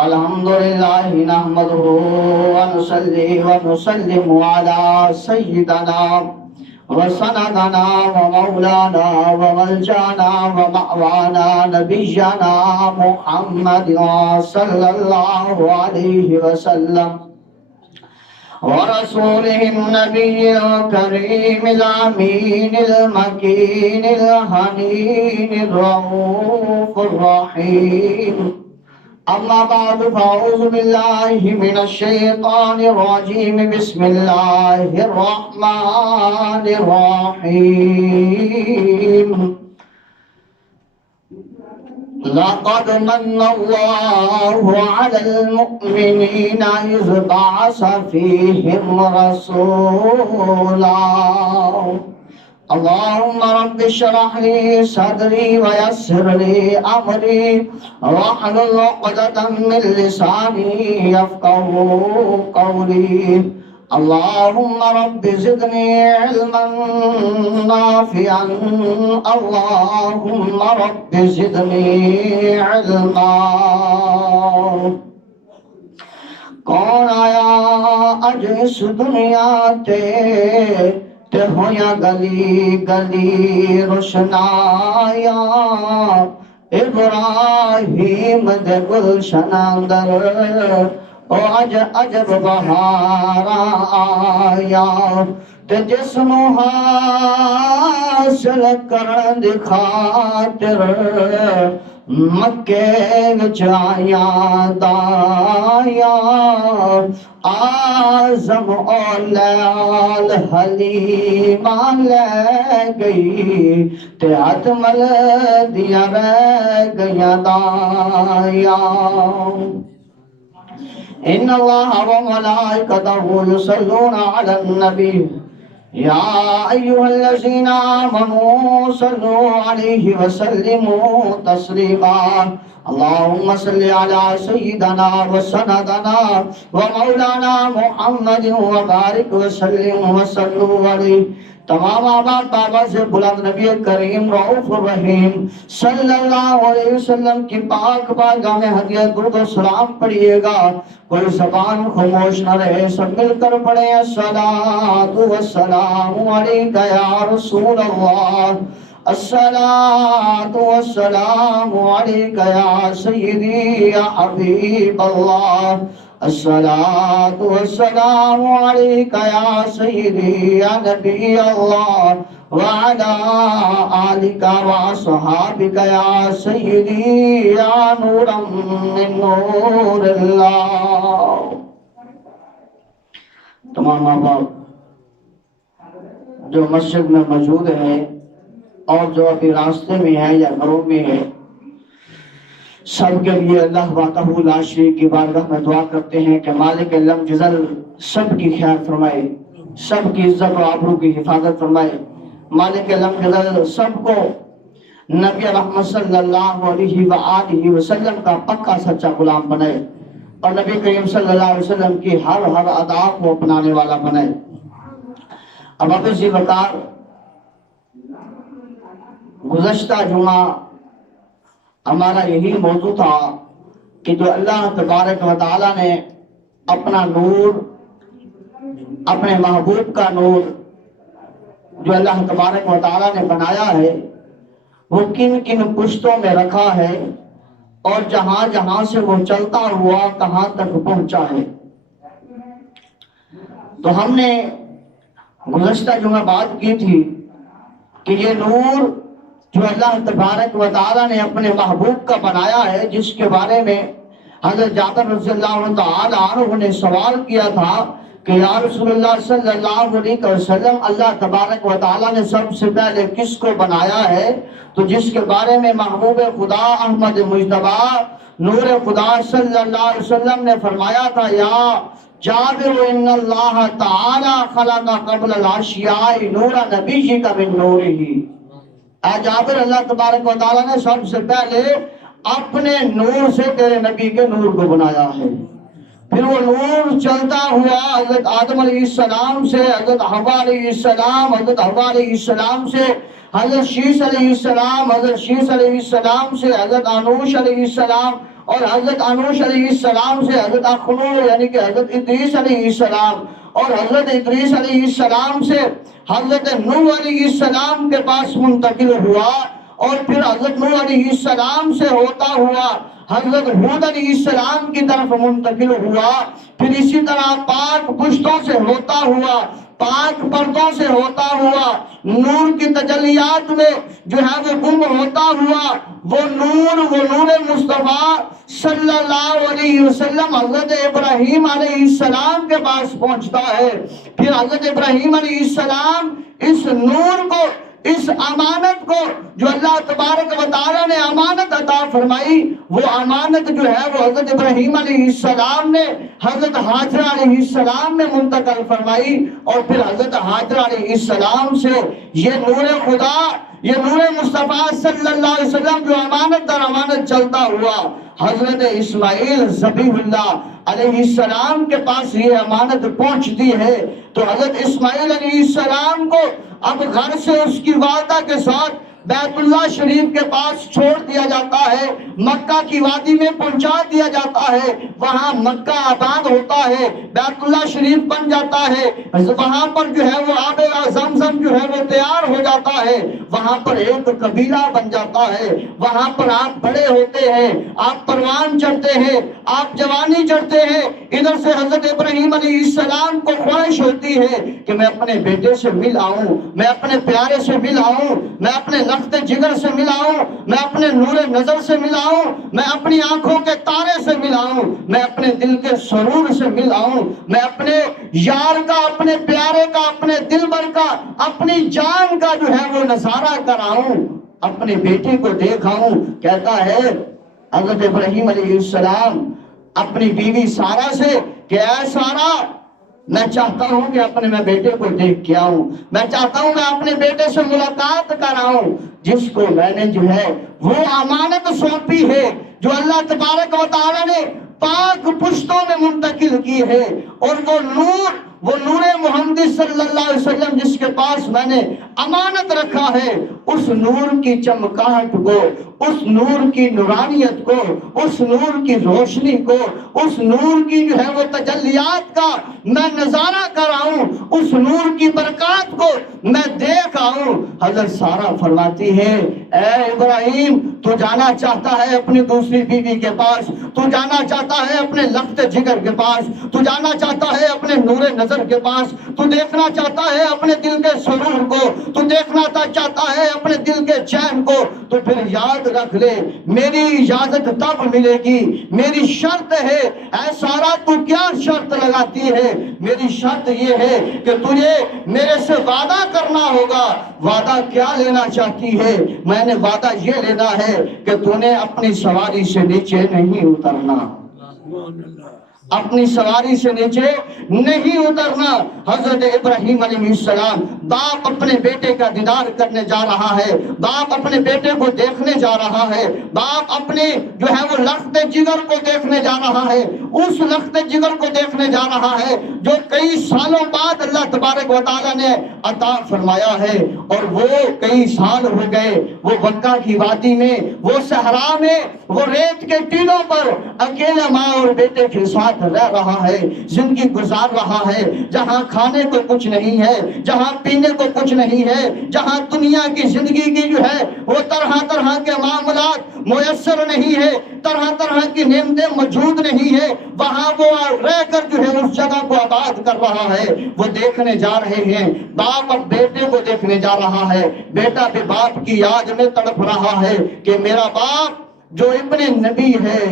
الحمد للہ نحمده ونصلي ونسلم على سيدنا وسندنا ومولانا وملجانا ومأوانا نبينا محمد صلى الله عليه وسلم ورسوله النبي الكريم الأمين المكين الحنين الرؤوف الرحيم. أما بعد فأعوذ بالله من الشيطان الرجيم. بسم الله الرحمن الرحيم. لقد من الله على المؤمنين إذ بعث فيهم رسولا. اللهم رب اشرح لي صدري ويسر لي أمري واحلل عقدة من لساني يفقهوا قولي. اللهم رب زدني علما نافعا. اللهم رب زدني علما. کون آیا اج اس دنیا تے ہویا گلی گلی روشنایا. ابراہیم دے گلشن اندر او عجب بہارا آیا. تے جس نو حاصل کرن دی خاطر مکے وچ آیا دایا. آزم اولاد حلیمہ لے گئی تے اتمل دیا رہ گیا دایا. ان اللہ وملائکتہ یصلون علی النبی یا ایھا الذین آمنوا صلوا علیہ وسلموا تسلیما. اللهم صل على سيدنا وسندنا ومولانا محمد وبارك وسلم وصلوا عليه. تمام آباد بابا سے بلند نبی کریم رؤوف الرحیم صلی اللہ علیہ وسلم کی پاک بارگاہ میں ہدیہ درود و سلام پڑھیے گا. کوئی زبان خاموش نہ رہے، سب مل کر پڑھیں الصلاۃ والسلام علیک یا رسول اللہ. الصلاۃ والسلام علیک یا سیدی یا حبیب اللہ. الصلاۃ والسلام علیک یا سیدی یا نبی اللہ وعلی آلک وصحابک یا سیدی یا نورا من نور اللہ. تمام احباب جو مسجد میں موجود ہیں اور جو ابھی راستے میں ہے یا گھروں میں ہے، سب کے لیے اللہ وحدہ لا شریک کی بارگاہ میں دعا کرتے ہیں کہ مالک لم جزل سب کی خیر فرمائے، سب کی عزت و آبرو کی حفاظت فرمائے. مالک لم جزل سب کو نبی رحمت صلی اللہ علیہ وآلہ وسلم کا پکا سچا غلام بنائے اور نبی کریم صلی اللہ علیہ وسلم کی ہر ادا کو اپنانے والا بنائے. اب اسی وقار گزشتہ جمعہ ہمارا یہی موضوع تھا کہ جو اللہ تبارک و تعالیٰ نے اپنا نور، اپنے محبوب کا نور جو اللہ تبارک و تعالیٰ نے بنایا ہے وہ کن کن پشتوں میں رکھا ہے اور جہاں جہاں سے وہ چلتا ہوا کہاں تک پہنچا ہے. تو ہم نے گزشتہ جمعہ بات کی تھی کہ یہ نور جو اللہ تبارک و تعالیٰ نے اپنے محبوب کا بنایا ہے، جس کے بارے میں حضرت جابر رضی اللہ تعالیٰ عنہ نے سوال کیا تھا کہ یا رسول اللہ صلی اللہ علیہ وسلم اللہ تبارک و تعالیٰ نے سب سے پہلے کس کو بنایا ہے؟ تو جس کے بارے میں محبوب خدا احمد مجتبی نور خدا صلی اللہ علیہ وسلم نے فرمایا تھا یا جابر ان اللہ تعالی خلق قبل الاشیاء نور نبی کا من نورہ. اے جابر اللہ تبارک و تعالیٰ نے سب سے پہلے اپنے نور سے تیرے نبی کے نور کو بنایا ہے. پھر وہ نور چلتا ہوا حضرت آدم علیہ السلام سے حضرت حوا علیہ السلام، حضرت حوا علیہ السلام سے حضرت شیس علیہ السلام، حضرت شیس علیہ السلام سے حضرت انوش علیہ السلام اور حضرت انوش علیہ السلام سے حضرت اخنو یعنی کہ حضرت ادریس علیہ السلام، اور حضرت ادریس علیہ السلام سے حضرت نوح علیہ السلام کے پاس منتقل ہوا، اور پھر حضرت نوح علیہ السلام سے ہوتا ہوا حضرت ہود علیہ السلام کی طرف منتقل ہوا، پھر اسی طرح پاک پشتوں سے ہوتا ہوا، پاک پردوں سے ہوتا ہوا، نور کی تجلیات میں جو ہے وہ گم ہوتا ہوا، وہ نور مصطفیٰ صلی اللہ علیہ وسلم حضرت ابراہیم علیہ السلام کے پاس پہنچتا ہے۔ پھر حضرت ابراہیم علیہ السلام اس نور کو، اس امانت کو جو اللہ تبارک و تعالیٰ نے امانت عطا فرمائی، وہ امانت جو ہے وہ حضرت ابراہیم علیہ السلام نے حضرت حاجرہ علیہ السلام میں منتقل فرمائی، اور پھر حضرت حاجرہ علیہ السلام سے یہ نور خدا، یہ نور مصطفیٰ صلی اللہ علیہ وسلم جو امانت در امانت چلتا ہوا حضرت اسماعیل ذبیح اللہ علیہ السلام کے پاس یہ امانت پہنچتی ہے۔ تو حضرت اسماعیل علیہ السلام کو اب گھر سے اس کی والدہ کے ساتھ بیت اللہ شریف کے پاس چھوڑ دیا جاتا ہے، مکہ کی وادی میں پہنچا دیا جاتا ہے، وہاں مکہ آباد ہوتا ہے، بیت اللہ شریف بن جاتا ہے، وہاں پر جو ہے وہ آب زمزم جو ہے وہ تیار ہو جاتا ہے، وہاں پر ایک قبیلہ بن جاتا ہے، وہاں پر آپ بڑے ہوتے ہیں، آپ پروان چڑھتے ہیں، آپ جوانی چڑھتے ہیں۔ ادھر سے حضرت ابراہیم علیہ السلام کو خواہش ہوتی ہے کہ میں اپنے بیٹے سے مل آؤں، میں اپنے پیارے سے مل آؤں، میں اپنے لخت جگر سے ملاؤں، میں اپنے نور نظر سے ملاؤں، میں اپنی آنکھوں کے تارے سے ملاؤں، میں اپنے دل کے سرور سے ملاؤں، میں اپنے یار کا، اپنے پیارے کا، اپنے دلبر کا، اپنی جان کا جو ہے وہ نظارہ کراؤں، اپنے بیٹے کو دیکھاؤں۔ کہتا ہے حضرت ابراہیم علیہ السلام اپنی بیوی سارہ سے کہ اے سارہ، میں چاہتا ہوں کہ اپنے میں بیٹے کو دیکھ کے آؤں، میں چاہتا ہوں میں اپنے بیٹے سے ملاقات کراؤں، جس کو میں نے جو ہے وہ امانت سونپی ہے، جو اللہ تبارک و تعالیٰ نے پاک پشتوں میں منتقل کی ہے، اور وہ نور محمد صلی اللہ علیہ وسلم جس کے پاس میں نے امانت رکھا ہے، اس نور کی چمکاہٹ کو، اس نور کی نورانیت کو، اس نور کی روشنی کو، اس نور کی جو ہے وہ تجلیات کا میں نظارہ کراؤں، اس نور کی برکات کو میں دیکھ آؤں۔ حضرت سارہ فرماتی ہے اے ابراہیم، تو جانا چاہتا ہے اپنی دوسری بیوی کے پاس، تو جانا چاہتا ہے اپنے لخت جگر کے پاس، تو جانا چاہتا ہے اپنے نور نظر کے پاس، تو دیکھنا چاہتا ہے اپنے دل کے سرور کو، تو دیکھنا چاہتا ہے اپنے دل کے چین کو، تو پھر یاد رکھ لے میری اجازت تب ملے گی، میری شرط ہے۔ اے سارہ تو کیا شرط لگاتی ہے؟ میری شرط یہ ہے کہ تجھے میرے سے وعدہ کرنا ہوگا۔ وعدہ کیا لینا چاہتی ہے؟ میں نے وعدہ یہ لینا ہے کہ تو نے اپنی سواری سے نیچے نہیں اترنا، اپنی سواری سے نیچے نہیں اترنا۔ حضرت ابراہیم علیہ السلام، باپ اپنے بیٹے کا دیدار کرنے جا رہا ہے، باپ اپنے بیٹے کو دیکھنے جا رہا ہے، باپ اپنے جو ہے وہ لخت جگر کو دیکھنے جا رہا ہے، اس لخت جگر کو دیکھنے جا رہا ہے جو کئی سالوں بعد اللہ تبارک و تعالیٰ نے عطا فرمایا ہے، اور وہ کئی سال ہو گئے، وہ مکہ کی وادی میں، وہ صحرا میں، وہ ریت کے ٹیلوں پر اکیلے ماں اور بیٹے کے ساتھ رہ رہا ہے، زندگی گزار رہا ہے، جہاں کھانے کو کچھ نہیں ہے، جہاں پینے کو کچھ نہیں ہے، جہاں دنیا کی زندگی کی جو ہے وہ طرح طرح کے معاملات میسر نہیں ہے، طرح طرح کی نعمتیں موجود نہیں ہے، وہاں وہ رہ کر جو ہے اس جگہ کو آباد کر رہا ہے۔ وہ دیکھنے جا رہے ہیں، باپ اب بیٹے کو دیکھنے جا رہا ہے، بیٹا بھی باپ کی یاد میں تڑپ رہا ہے کہ میرا باپ جو ابن نبی ہے،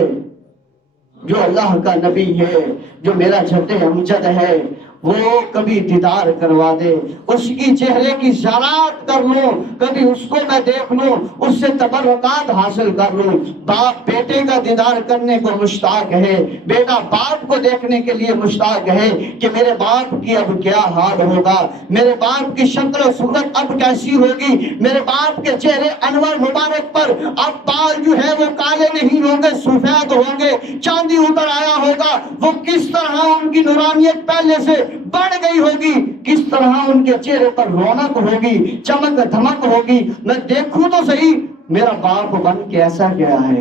جو اللہ کا نبی ہے، جو میرا جد امجد ہے، وہ کبھی دیدار کروا دے، اس کی چہرے کی زیارت کر لوں، کبھی اس کو میں دیکھ لوں، اس سے تبرکات حاصل کر لوں۔ باپ بیٹے کا دیدار کرنے کو مشتاق ہے، بیٹا باپ کو دیکھنے کے لیے مشتاق ہے کہ میرے باپ کی اب کیا حال ہوگا، میرے باپ کی شکل و صورت اب کیسی ہوگی، میرے باپ کے چہرے انور مبارک پر اب بال جو ہے وہ کالے نہیں ہوں گے، سفید ہوں گے، چاندی اتر آیا ہوگا، وہ کس طرح ان کی نورانیت پہلے سے بڑھ گئی ہوگی، کس طرح ان کے چہرے پر رونق ہوگی، چمک دھمک ہوگی۔ میں دیکھوں تو صحیح میرا باپ بن کے ایسا گیا ہے،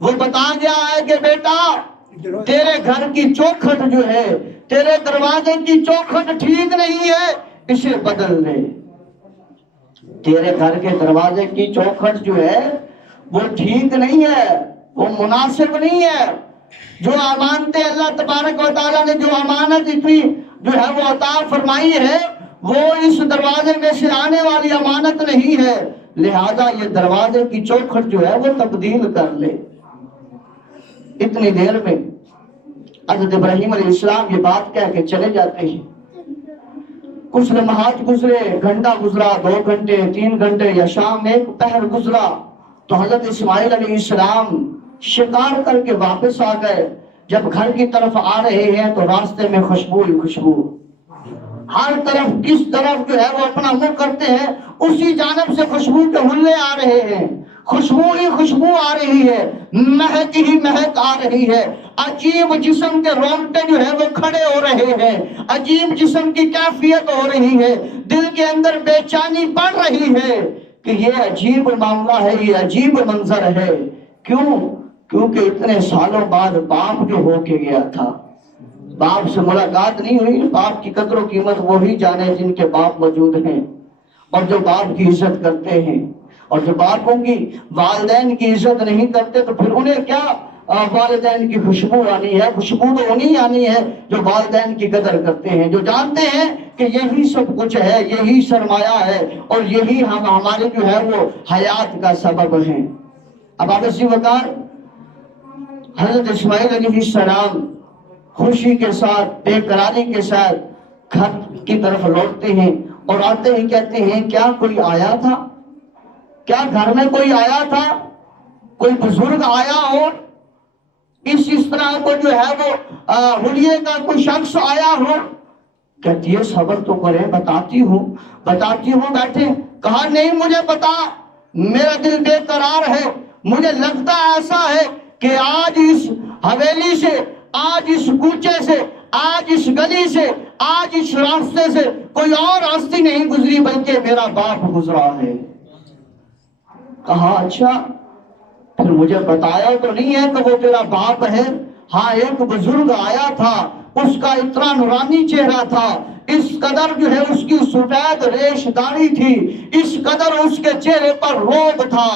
وہ بتا گیا ہے کہ بیٹا تیرے گھر کی چوکھٹ جو ہے، تیرے دروازے کی چوکھٹ ٹھیک نہیں ہے، اسے بدل دے۔ تیرے گھر کے دروازے کی چوکھٹ جو ہے وہ ٹھیک نہیں ہے، وہ مناسب نہیں ہے۔ جو امانتیں اللہ تبارک و تعالیٰ نے جو امانت اتنی جو ہے وہ عطا فرمائی ہے، وہ اس دروازے میں سے آنے والی امانت نہیں ہے، لہذا یہ دروازے کی چوکھٹ جو ہے وہ تبدیل کر لے۔ اتنی دیر میں حضرت ابراہیم علیہ السلام یہ بات کہہ کے چلے جاتے ہیں۔ کچھ لمحات گزرے، گھنٹہ گزرا، 2 گھنٹے، 3 گھنٹے، یا شام ایک پہر گزرا، تو حضرت اسماعیل علیہ السلام شکار کر کے واپس آ گئے۔ جب گھر کی طرف آ رہے ہیں تو راستے میں خوشبو ہی خوشبو، ہر طرف کس طرف جو ہے وہ اپنا منہ کرتے ہیں اسی جانب سے خوشبو کے حلے آ رہے ہیں، خوشبو ہی خوشبو آ رہی ہے، مہک ہی مہک آ رہی ہے۔ عجیب جسم کے رونگٹے جو ہے وہ کھڑے ہو رہے ہیں، عجیب جسم کی کیفیت ہو رہی ہے، دل کے اندر بے چینی بڑھ رہی ہے کہ یہ عجیب معاملہ ہے، یہ عجیب منظر ہے۔ کیوں؟ کیونکہ اتنے سالوں بعد باپ جو ہو کے گیا تھا، باپ سے ملاقات نہیں ہوئی۔ باپ کی قدر و قیمت وہی جانے جن کے باپ موجود ہیں، اور جو باپ کی عزت کرتے ہیں، اور جو باپوں کی والدین کی عزت نہیں کرتے تو پھر انہیں کیا والدین کی خوشبو آنی ہے؟ خوشبو تو انہیں آنی ہے جو والدین کی قدر کرتے ہیں، جو جانتے ہیں کہ یہی سب کچھ ہے، یہی سرمایہ ہے، اور یہی ہمارے جو ہے وہ حیات کا سبب ہیں۔ اب آبسی وقار حضرت اسماعیل علیہ السلام خوشی کے ساتھ، بے قراری کے ساتھ گھر کی طرف لوٹتے ہیں، اور آتے ہی کہتے ہیں کیا کوئی آیا تھا؟ کیا گھر میں کوئی آیا تھا؟ کوئی بزرگ آیا ہو؟ اس طرح کو جو ہے وہ حلیے کا کوئی شخص آیا ہو؟ کہتی ہے صبر تو کرے، بتاتی ہوں بیٹھے۔ کہا نہیں مجھے پتا، میرا دل بے قرار ہے، مجھے لگتا ایسا ہے کہ آج اس حویلی سے، آج اس کوچے سے، آج اس گلی سے، آج اس راستے سے کوئی اور ہستی نہیں گزری بلکہ میرا باپ گزرا ہے۔ کہا اچھا، پھر مجھے بتایا تو نہیں ہے کہ وہ تیرا باپ ہے؟ ہاں ایک بزرگ آیا تھا، اس کا اتنا نورانی چہرہ تھا، اس قدر جو ہے اس کی سفید ریش داڑھی تھی، اس قدر اس کے چہرے پر روب تھا،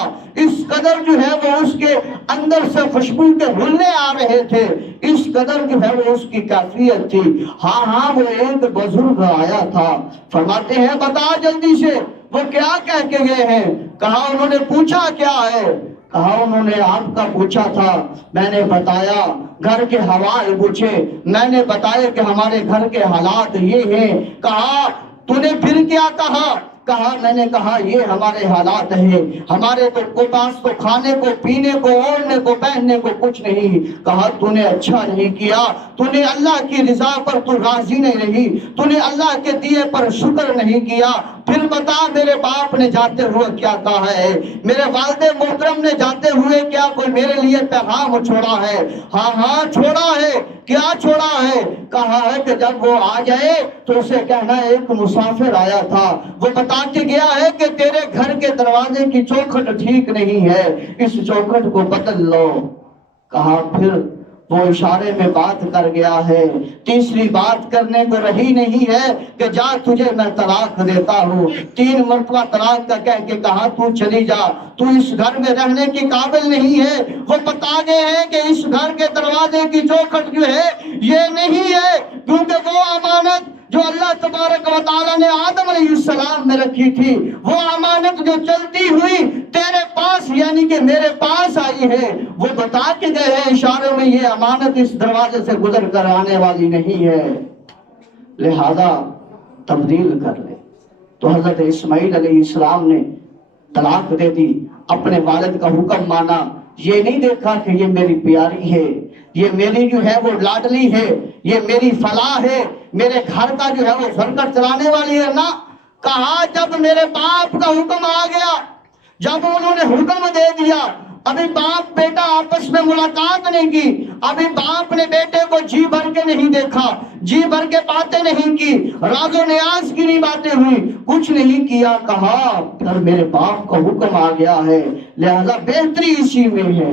اس قدر جو ہے وہ اس کے اندر سے خوشبو کے حلے آ رہے تھے، اس قدر جو ہے وہ اس کی کیفیت تھی۔ ہاں وہ ایک بزرگ آیا تھا۔ فرماتے ہیں بتا جلدی سے وہ کیا کہہ کے گئے ہیں؟ کہا انہوں نے پوچھا کیا ہے؟ کہا انہوں نے آپ کا پوچھا تھا، میں نے بتایا، گھر کے حوال پوچھے، میں نے بتایا کہ ہمارے گھر کے حالات یہ ہیں۔ کہا تو نے پھر کیا کہا؟ کہا میں نے کہا یہ ہمارے حالات ہیں، ہمارے تو پاس تو کھانے کو، پینے کو، اوڑھنے کو، پہننے کو کچھ نہیں۔ کہا تو نے اچھا نہیں کیا، تو نے اللہ کی رضا پر تو راضی نہیں رہی، تو نے اللہ کے دیے پر شکر نہیں کیا۔ پھر بتا میرے باپ نے جاتے ہوئے کیا کہا ہے؟ میرے والد محترم نے جاتے ہوئے کیا کوئی میرے لیے پیغام چھوڑا ہے؟ ہاں چھوڑا ہے۔ کیا چھوڑا ہے؟ کہا ہے کہ جب وہ آ جائے تو اسے کہنا ایک مسافر آیا تھا، وہ بتا کے گیا ہے کہ تیرے گھر کے دروازے کی چوکھٹ ٹھیک نہیں ہے، اس چوکھٹ کو بدل لو۔ کہا پھر وہ اشارے میں بات کر گیا ہے، تیسری بات کرنے کو رہی نہیں ہے کہ جا تجھے میں طلاق دیتا ہوں۔ 3 مرتبہ طلاق کا کہہ کے کہا تو چلی جا، تو اس گھر میں رہنے کی قابل نہیں ہے۔ وہ بتا گئے ہیں کہ اس گھر کے دروازے کی چوکھٹ جو ہے یہ نہیں ہے، کیونکہ وہ امانت جو اللہ تبارک و تعالیٰ نے آدم علیہ السلام میں رکھی تھی، وہ امانت جو چلتی ہوئی تیرے پاس یعنی کہ میرے پاس آئی ہے، وہ بتا کے گئے ہیں اشارے میں یہ امانت اس دروازے سے گزر کر آنے والی نہیں ہے، لہذا تبدیل کر لے۔ تو حضرت اسماعیل علیہ السلام نے طلاق دے دی، اپنے والد کا حکم مانا۔ یہ نہیں دیکھا کہ یہ میری پیاری ہے، یہ میری جو ہے وہ لاڈلی ہے، یہ میری فلاح ہے، میرے گھر کا جو ہے وہ سرکٹ چلانے والی ہے، نہ۔ کہا جب میرے باپ کا حکم آ گیا، جب انہوں نے حکم دے دیا، ابھی باپ بیٹا آپس میں ملاقات نہیں کی، ابھی باپ نے بیٹے کو جی بھر کے نہیں دیکھا، جی بھر کے باتیں نہیں کی، راز و نیاز کی نہیں باتیں ہوئی، کچھ نہیں کیا۔ کہا پھر میرے باپ کا حکم آ گیا ہے، لہذا بہتری اسی میں ہے،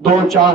2, 4,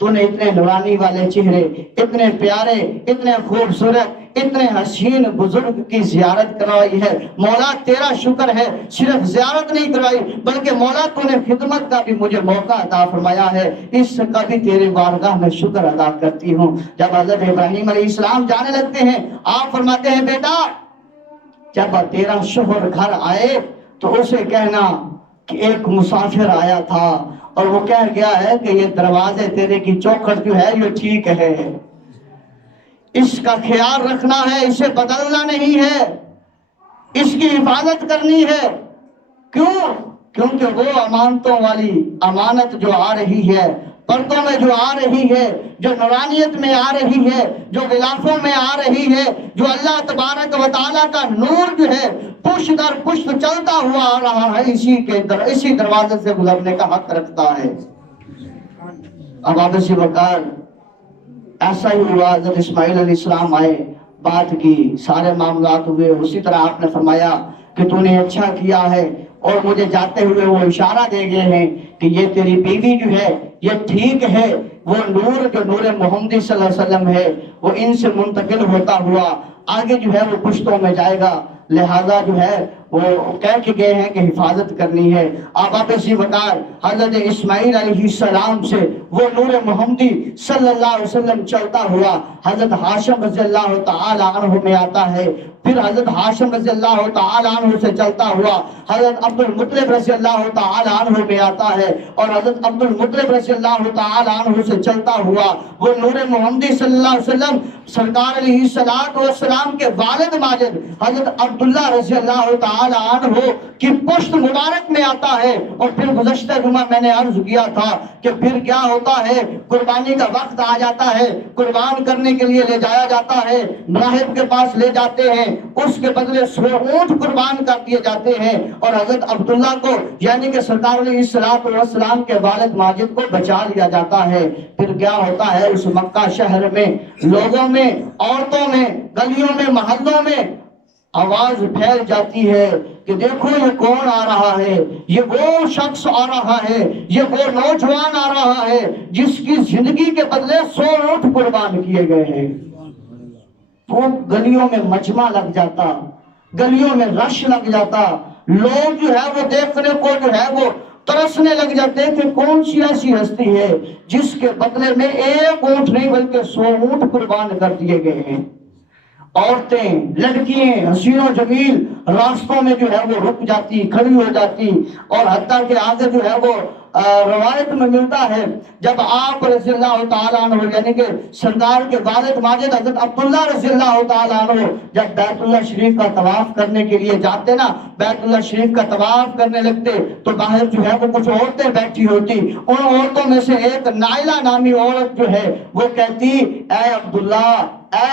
تو نے اتنے نورانی والے چہرے، اتنے پیارے، اتنے خوبصورت، اتنے حسین بزرگ کی زیارت کروائی ہے۔ مولا تیرا شکر ہے، صرف زیارت نہیں کروائی بلکہ مولا تو نے خدمت کا بھی مجھے موقع عطا فرمایا ہے، اس کا بھی تیرے بارگاہ میں شکر ادا کرتی ہوں۔ جب حضرت ابراہیم علیہ السلام جانے لگتے ہیں، آپ فرماتے ہیں بیٹا جب تیرا شوہر گھر آئے تو اسے کہنا کہ ایک مسافر آیا تھا اور وہ کہہ گیا ہے کہ یہ دروازے تیرے کی چوکھٹ جو ہے یہ ٹھیک ہے، اس کا خیال رکھنا ہے، اسے بدلنا نہیں ہے، اس کی حفاظت کرنی ہے۔ کیوں؟ کیونکہ وہ امانتوں والی امانت جو آ رہی ہے، پردوں میں جو آ رہی ہے، جو نورانیت میں آ رہی ہے، جو غلافوں میں آ رہی ہے، جو اللہ تبارک و تعالیٰ کا نور جو ہے پشت در پشت چلتا ہوا آ رہا ہے، اسی دروازے سے گزرنے کا حق رکھتا ہے۔ اب اسی وقت ایسا ہی ہوا، حضرت اسماعیل علیہ السلام آئے، بات کی، سارے معاملات ہوئے، اسی طرح آپ نے فرمایا کہ تو نے اچھا کیا ہے، اور مجھے جاتے ہوئے وہ اشارہ دے گئے ہیں کہ یہ تیری بیوی جو ہے یہ ٹھیک ہے، وہ نور جو نور محمدی صلی اللہ علیہ وسلم ہے وہ ان سے منتقل ہوتا ہوا آگے جو ہے وہ پشتوں میں جائے گا، لہذا جو ہے وہ کہہ کے گئے ہیں کہ حفاظت کرنی ہے۔ آپ اسی وقار حضرت اسماعیل علیہ السلام سے وہ نور محمدی صلی اللہ علیہ وسلم چلتا ہوا حضرت ہاشم رضی اللہ تعالی عنہ میں آتا ہے، پھر حضرت ہاشم رضی اللہ تعالی عنہ سے چلتا ہوا حضرت عبد المطلب رضی اللہ تعالی عنہ میں آتا ہے، اور حضرت عبد المطلب رضی اللہ تعالی عنہ سے چلتا ہوا وہ نور محمدی صلی اللہ علیہ وسلم سرکار علیہ السلام کے والد ماجد حضرت عبداللہ رضی اللہ تعالی عنہ کی پشت مبارک میں آتا ہے۔ اور پھر گزشتہ جمعہ میں نے عرض کیا تھا کہ پھر کیا ہوتا ہے، قربانی کا وقت آ جاتا ہے، قربان کرنے کے لیے لے جایا جاتا ہے، راہب کے پاس لے جاتے ہیں، اس کے بدلے 100 اونٹ قربان کر دیے جاتے ہیں، اور حضرت عبداللہ کو یعنی کہ سرکار علیہ السلام کے والد ماجد کو بچا لیا جاتا ہے۔ پھر کیا ہوتا ہے، اس مکہ شہر میں لوگوں میں، عورتوں میں، گلیوں میں، محلوں میں آواز پھیل جاتی ہے کہ دیکھو یہ کون آ رہا ہے، یہ وہ شخص آ رہا ہے، یہ وہ نوجوان آ رہا ہے جس کی زندگی کے بدلے 100 اونٹ قربان کیے گئے ہیں۔ وہ گلیوں میں مجمع لگ جاتا، گلیوں میں رش لگ جاتا، لوگ جو ہے وہ دیکھنے کو جو ہے وہ ترسنے لگ جاتے کہ کون سی ایسی ہستی ہے جس کے بدلے میں 1 اونٹ نہیں بلکہ 100 اونٹ قربان کر دیے گئے ہیں۔ عورتیں، لڑکیاں، حسین و جمیل راستوں میں جو ہے وہ رک جاتی، کھڑی ہو جاتی، اور حتیٰ کہ آگے جو ہے وہ روایت میں ملتا ہے جب آپ رضی اللہ تعالیٰ عنہ یعنی کہ سرکار کے والد ماجد حضرت عبداللہ رضی اللہ تعالیٰ عنہ جب بیت اللہ شریف کا طواف کرنے کے لیے جاتے نا، بیت اللہ شریف کا طواف کرنے لگتے تو باہر جو ہے وہ کچھ عورتیں بیٹھی ہوتی، ان عورتوں میں سے ایک نائلہ نامی عورت جو ہے وہ کہتی اے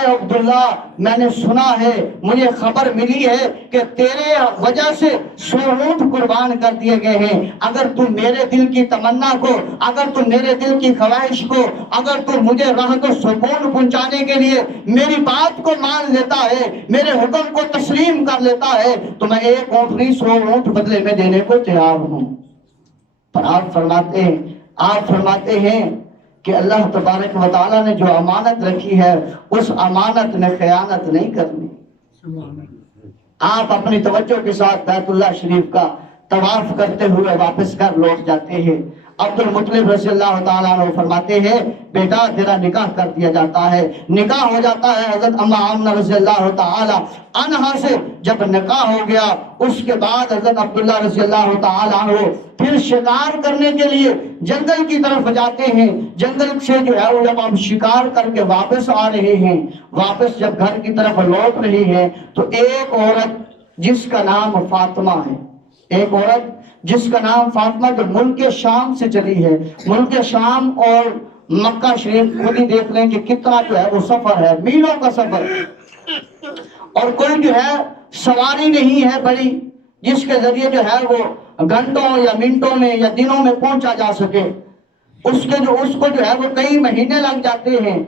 عبداللہ میں نے سنا ہے، مجھے خبر ملی ہے کہ تیرے وجہ سے 100 اونٹ قربان کر دیے گئے ہیں، اگر تو میرے دل کی تمنا کو، اگر تو میرے دل کی خواہش کو، اگر تو مجھے راحت و سکون پہنچانے کے لیے میری بات کو مان لیتا ہے، میرے حکم کو تسلیم کر لیتا ہے تو میں 1 اونٹ نہیں 100 اونٹ بدلے میں دینے کو تیار ہوں۔ پر آپ فرماتے ہیں کہ اللہ تبارک و تعالیٰ نے جو امانت رکھی ہے اس امانت نے خیانت نہیں کرنی۔ آپ اپنی توجہ کے ساتھ بیت اللہ شریف کا طواف کرتے ہوئے واپس گھر لوٹ جاتے ہیں۔ عبد المطلب رضی اللہ تعالیٰ عنہ فرماتے ہیں بیٹا تیرا نکاح کر دیا جاتا ہے، نکاح ہو جاتا ہے حضرت اما آمنہ رضی اللہ تعالیٰ عنہا سے۔ جب نکاح ہو گیا اس کے بعد حضرت عبداللہ رضی اللہ تعالیٰ عنہ پھر شکار کرنے کے لیے جنگل کی طرف جاتے ہیں۔ جنگل سے جو ہے وہ جب ہم شکار کر کے واپس آ رہے ہیں، واپس جب گھر کی طرف لوٹ رہے ہیں تو ایک عورت جس کا نام فاطمہ ہے، ایک عورت جس کا نام فاطمہ جو ملک شام سے چلی ہے، ملک شام اور مکہ شریف خود ہی دیکھ لیں کہ کتنا جو ہے وہ سفر ہے، میلوں کا سفر، اور کوئی جو ہے سواری نہیں ہے بڑی جس کے ذریعے جو ہے وہ گھنٹوں یا منٹوں میں یا دنوں میں پہنچا جا سکے، اس کو جو ہے وہ کئی مہینے لگ جاتے ہیں۔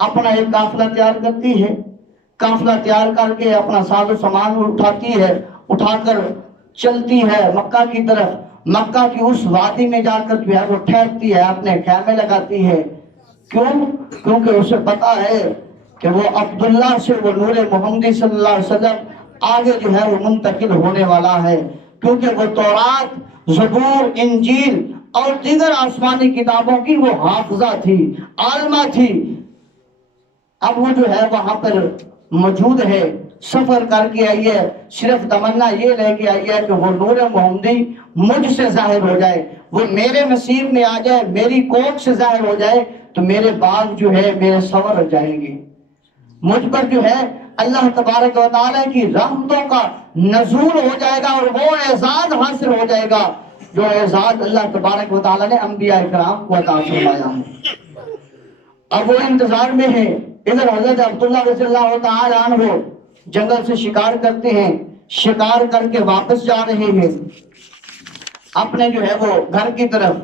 اپنا ایک قافلہ تیار کرتی ہے، قافلہ تیار کر کے اپنا ساز و سامان اٹھاتی ہے، اٹھا کر چلتی ہے مکہ کی طرف، مکہ کی اس وادی میں جا کر جو ہے وہ ٹھہرتی ہے، اپنے خیمے لگاتی ہے۔ کیوں؟ کیونکہ اسے پتا ہے کہ وہ عبداللہ سے وہ نور محمدی صلی اللہ علیہ وسلم آگے جو ہے وہ منتقل ہونے والا ہے، کیونکہ وہ تورات، زبور، انجیل اور دیگر آسمانی کتابوں کی وہ حافظہ تھی، عالمہ تھی۔ اب وہ جو ہے وہاں پر موجود ہے، سفر کر کے آئی ہے، صرف تمنا یہ لے کے آئی ہے کہ وہ نور محمدی مجھ سے ظاہر ہو جائے، وہ میرے نصیب میں آ جائے، میری کوکھ سے ظاہر ہو جائے تو میرے باغ جو ہے میرے سور جائیں گے، مجھ پر جو ہے اللہ تبارک و تعالیٰ کی رحمتوں کا نزول ہو جائے گا، اور وہ اعزاز حاصل ہو جائے گا جو اعزاز اللہ تبارک و تعالیٰ نے انبیاء کرام کو عطا فرمایا ہے۔ اب وہ انتظار میں ہے۔ ادھر حضرت عبداللہ رضی اللہ تعالیٰ عنہ جنگل سے شکار کرتے ہیں، شکار کر کے واپس جا رہے ہیں اپنے جو ہے وہ گھر کی طرف۔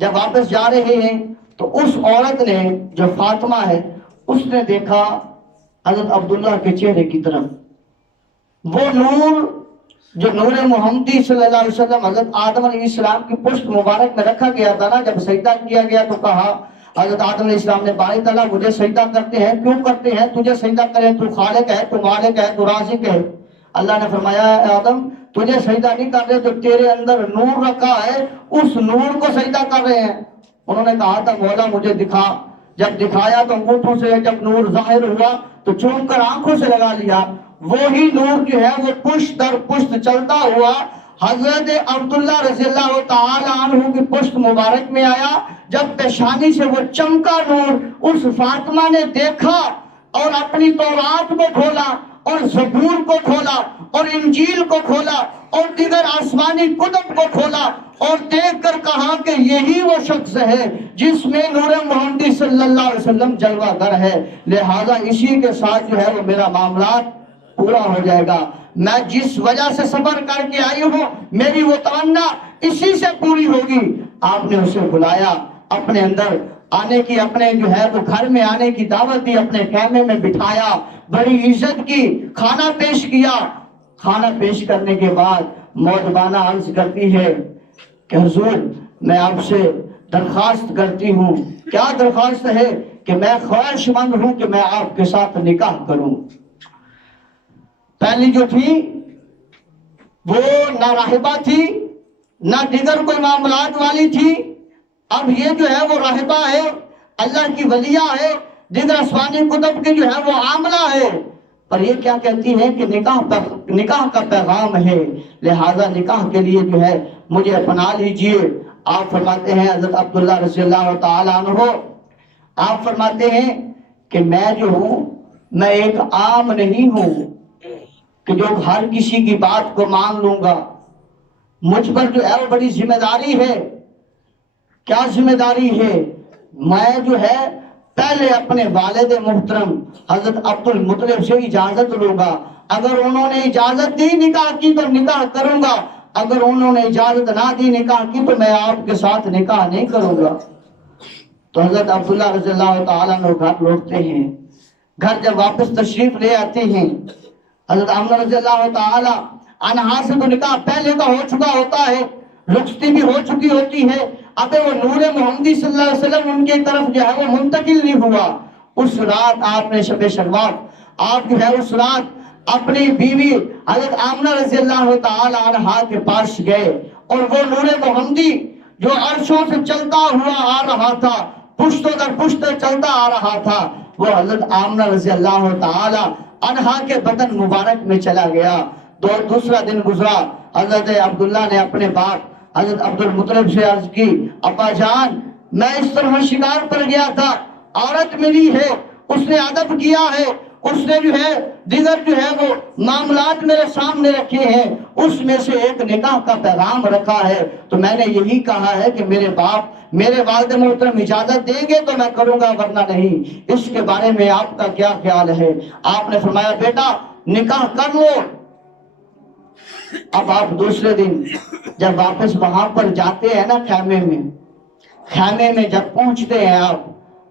جب واپس جا رہے ہیں تو اس عورت نے جو فاطمہ ہے اس نے دیکھا حضرت عبداللہ کے چہرے کی طرف وہ نور جو نور محمدی صلی اللہ علیہ وسلم حضرت آدم علیہ السلام کی پشت مبارک میں رکھا گیا تھا نا۔ جب سجدہ کیا گیا تو کہا حضرت آدم علیہ السلام نے، باری تعالیٰ مجھے سجدہ کرتے ہیں، کیوں کرتے ہیں؟ تجھے سجدہ کریں، تو خالق ہے، تو مالک ہے، تو رازق ہے۔ اللہ نے فرمایا اے آدم تجھے سجدہ نہیں کر رہے، تو تیرے اندر نور رکھا ہے، اس نور کو سجدہ کر رہے ہیں۔ انہوں نے کہا تھا مولا مجھے دکھا۔ جب دکھایا تو انگوٹھوں سے جب نور ظاہر ہوا تو چوم کر آنکھوں سے لگا لیا، وہی نور جو ہے وہ پشت در پشت چلتا ہوا حضرت عبداللہ رضی اللہ تعالی عنہ کی پشت مبارک میں آیا۔ جب پیشانی سے وہ چمکا نور اس فاطمہ نے دیکھا اور اپنی تورات کو کھولا اور زبور کو کھولا اور انجیل کو کھولا اور دیگر آسمانی کتب کو کھولا اور دیکھ کر کہا کہ یہی وہ شخص ہے جس میں نور محمدی صلی اللہ علیہ وسلم جلوہ گر ہے، لہٰذا اسی کے ساتھ جو ہے وہ میرا معاملات پورا ہو جائے گا۔ میں جس وجہ سے سفر کر کے آئی ہوں میری وہ تمنا اسی سے پوری ہوگی۔ آپ نے اسے بلایا، اپنے اندر آنے کی، اپنے جو ہے وہ گھر میں آنے کی دعوت دی، اپنے خیمے میں بٹھایا، بڑی عزت کی، کھانا پیش کیا۔ کھانا پیش کرنے کے بعد موجبانہ عرض کرتی ہے کہ حضور میں آپ سے درخواست کرتی ہوں۔ کیا درخواست ہے؟ کہ میں خواہش مند ہوں کہ میں آپ کے ساتھ نکاح کروں۔ پہلی جو تھی وہ نہ راہبہ تھی نہ دیگر کوئی معاملات والی تھی، اب یہ جو ہے وہ راہبہ ہے، اللہ کی ولیہ ہے، دیگر آسمانی کتب کی جو ہے وہ عاملہ ہے، پر یہ کیا کہتی ہے کہ نکاح کا پیغام ہے، لہذا نکاح کے لیے جو ہے مجھے اپنا لیجئے۔ آپ فرماتے ہیں حضرت عبداللہ رضی اللہ تعالیٰ عنہ، آپ فرماتے ہیں کہ میں جو ہوں میں ایک عام نہیں ہوں کہ جو ہر کسی کی بات کو مان لوں گا، مجھ پر جو ہے وہ بڑی ذمہ داری ہے۔ کیا ذمہ داری ہے؟ میں جو ہے پہلے اپنے والد محترم حضرت عبد المطلب سے اجازت لوں گا، اگر انہوں نے اجازت دی نکاح کی تو نکاح کروں گا، اگر انہوں نے اجازت نہ دی نکاح کی تو میں آپ کے ساتھ نکاح نہیں کروں گا۔ تو حضرت عبداللہ رضی اللہ تعالیٰ عنہ گھر لوٹتے ہیں۔ گھر جب واپس تشریف لے آتے ہیں، حضرت آمنہ رضی اللہ تعالیٰ عنہا سے تو نکاح پہلے کا ہو چکا ہوتا ہے، رخصتی بھی ہو چکی ہوتی ہے، اب وہ نور محمدی صلی اللہ علیہ وسلم ان کی طرف جو ہے وہ منتقل نہیں ہوا۔ اس رات آپ نے شب شروات آپ جو ہے اس رات اپنی بیوی حضرت آمنہ رضی اللہ تعالی عنہا کے پاس گئے، اور وہ نور محمدی جو عرشوں سے چلتا ہوا آ رہا تھا، پشتوں در پشت چلتا آ رہا تھا، وہ حضرت آمنہ رضی اللہ تعالی عنہا کے بدن مبارک میں چلا گیا۔ دوسرا دن گزرا، حضرت عبداللہ نے اپنے باپ حضرت عبد المطلب سے عرض کی، ابا جان میں اس طرح شکار پر گیا تھا، عورت ملی ہے، اس نے ادب کیا ہے، اس نے جو ہے دیگر جو ہے وہ معاملات میرے سامنے رکھے ہیں، اس میں سے ایک نکاح کا پیغام رکھا ہے، تو میں نے یہی کہا ہے کہ میرے باپ میرے والد محترم اجازت دیں گے تو میں کروں گا ورنہ نہیں، اس کے بارے میں آپ کا کیا خیال ہے؟ آپ نے فرمایا بیٹا نکاح کر لو۔ اب آپ دوسرے دن جب واپس وہاں پر جاتے ہیں نا خیمے میں جب پہنچتے ہیں آپ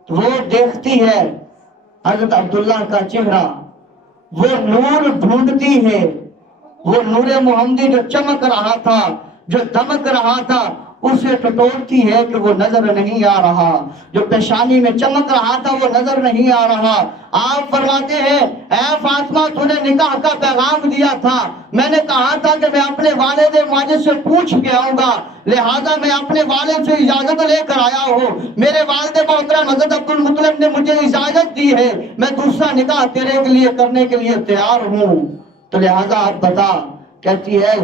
تو وہ دیکھتی ہے حضرت عبداللہ کا چہرہ، وہ نور ڈھونڈتی ہے، وہ نور محمدی جو چمک رہا تھا جو دمک رہا تھا اسے ٹٹولتی ہے کہ وہ نظر نہیں آ رہا، جو پیشانی میں چمک رہا تھا وہ نظر نہیں آ رہا۔ آپ فرماتے ہیں اے فاطمہ تو نے نکاح کا پیغام دیا تھا، میں نے کہا تھا کہ میں اپنے والد ماجد سے پوچھ کے آؤں گا، لہٰذا میں اپنے والد سے اجازت لے کر آیا ہوں، میرے والد محترم حضرت عبد المطلب نے مجھے اجازت دی ہے، میں دوسرا نکاح تیرے کے لیے کرنے کے لیے تیار ہوں۔ تو لہٰذا آپ بتا، کہتی ہے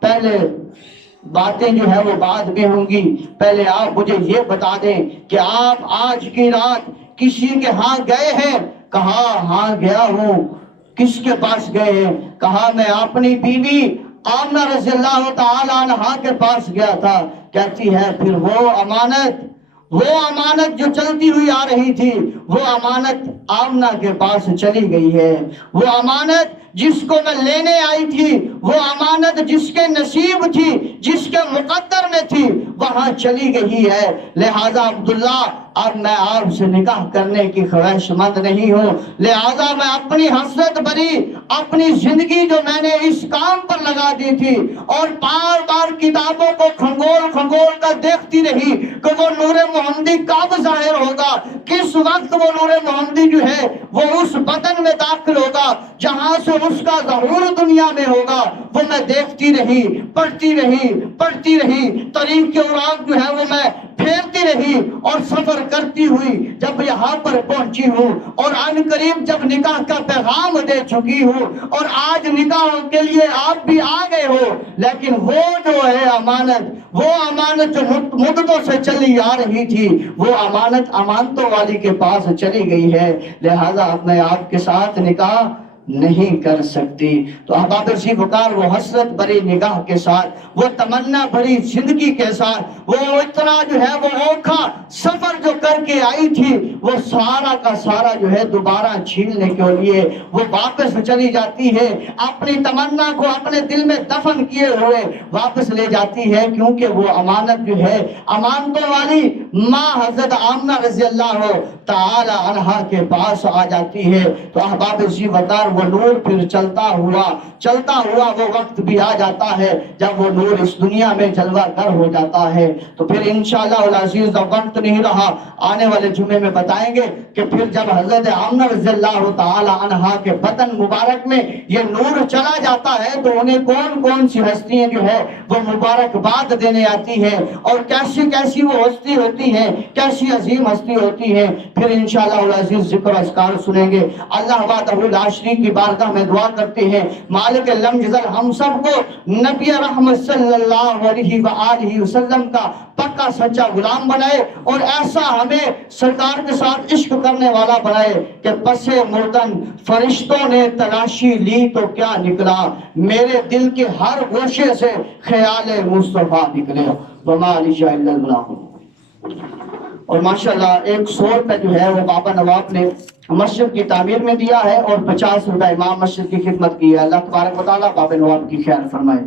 پہلے باتیں جو ہے وہ بعد میں ہوں گی، پہلے آپ مجھے یہ بتا دیں کہ آپ آج کی رات کسی کے ہاں گئے ہیں؟ کہا ہاں گیا ہوں۔ کس کے پاس گئے ہیں؟ کہا میں اپنی بیوی آمنہ رضی اللہ تعالی عنہا کے پاس گیا تھا۔ کہتی ہے پھر وہ امانت جو چلتی ہوئی آ رہی تھی، وہ امانت آمنہ کے پاس چلی گئی ہے، وہ امانت جس کو میں لینے آئی تھی، وہ امانت جس کے نصیب تھی، جس کے مقدر میں تھی، وہاں چلی گئی ہے۔ لہذا عبداللہ اب میں آپ سے نکاح کرنے کی خواہش مند نہیں ہوں، لہذا میں اپنی حسرت بری اپنی زندگی جو میں نے اس کام پر لگا دی تھی اور بار بار کتابوں کو کھنگول کر دیکھتی رہی کہ وہ نور محمدی کب ظاہر ہوگا، کس وقت وہ نور محمدی جو ہے وہ اس بدن میں داخل ہوگا جہاں سے اس کا ظہور دنیا میں ہوگا، وہ میں دیکھتی رہی، پڑھتی رہی، طریق کے اوراق جو ہے وہ میں پھیرتی رہی اور سفر کرتی ہوئی جب یہاں پر پہنچی ہوں اور عن قریب جب نکاح کا پیغام دے چکی ہوں اور آج نکاح کے لیے آپ بھی آ گئے ہو، لیکن وہ جو ہے امانت جو مدتوں سے چلی آ رہی تھی، وہ امانت امانتوں والی کے پاس چلی گئی ہے، لہذا اب میں آپ کے ساتھ نکاح نہیں کر سکتی۔ تو احباب سی وقار وہ حسرت بری نگاہ کے ساتھ، وہ تمنا بری زندگی کے ساتھ، وہ اتنا جو ہے وہ اوکھا سفر جو کر کے آئی تھی، وہ سارا کا سارا جو ہے دوبارہ چھیلنے کے لیے وہ واپس چلی جاتی ہے، اپنی تمنا کو اپنے دل میں دفن کیے ہوئے واپس لے جاتی ہے، کیونکہ وہ امانت جو ہے امانتوں والی ماں حضرت آمنہ رضی اللہ تعالی عنہا کے پاس آ جاتی ہے۔ تو احباب سی وقار وہ نور پھر چلتا ہوا وہ وقت بھی آ جاتا ہے جب وہ نور اس دنیا میں جلوہ گر ہو جاتا ہے۔ تو پھر انشاءاللہ العزیز جب وقت نہیں رہا، آنے والے جمعے میں بتائیں گے کہ پھر جب حضرت آمنہ رضی اللہ تعالی عنہا کے بدن مبارک میں یہ نور چلا جاتا ہے تو انہیں کون کون سی ہستیاں جو ہے وہ مبارکباد دینے آتی ہے اور کیسی کیسی وہ ہستی ہوتی ہیں، کیسی عظیم ہستی ہوتی ہے، پھر انشاءاللہ العزیز ذکر و اذکار سنیں گے۔ اللہ وحدہ لا شریک کی بارگاہ میں دعا کرتے ہیں مالک لم یزل ہم سب کو نبی رحمت صلی اللہ علیہ وآلہ وسلم کا پکا سچا غلام بنائے اور ایسا ہمیں سرکار کے ساتھ عشق کرنے والا بنائے کہ پس مردن فرشتوں نے تلاشی لی تو کیا نکلا، میرے دل کے ہر گوشے سے خیال مصطفیٰ نکلے۔ وما علی الا اللہ۔ اور ماشاءاللہ 100 روپے جو ہے وہ بابا نواب نے مسجد کی تعمیر میں دیا ہے اور 50 روپے امام مسجد کی خدمت کی ہے۔ اللہ تبارک و تعالیٰ بابا نواب کی خیر فرمائے۔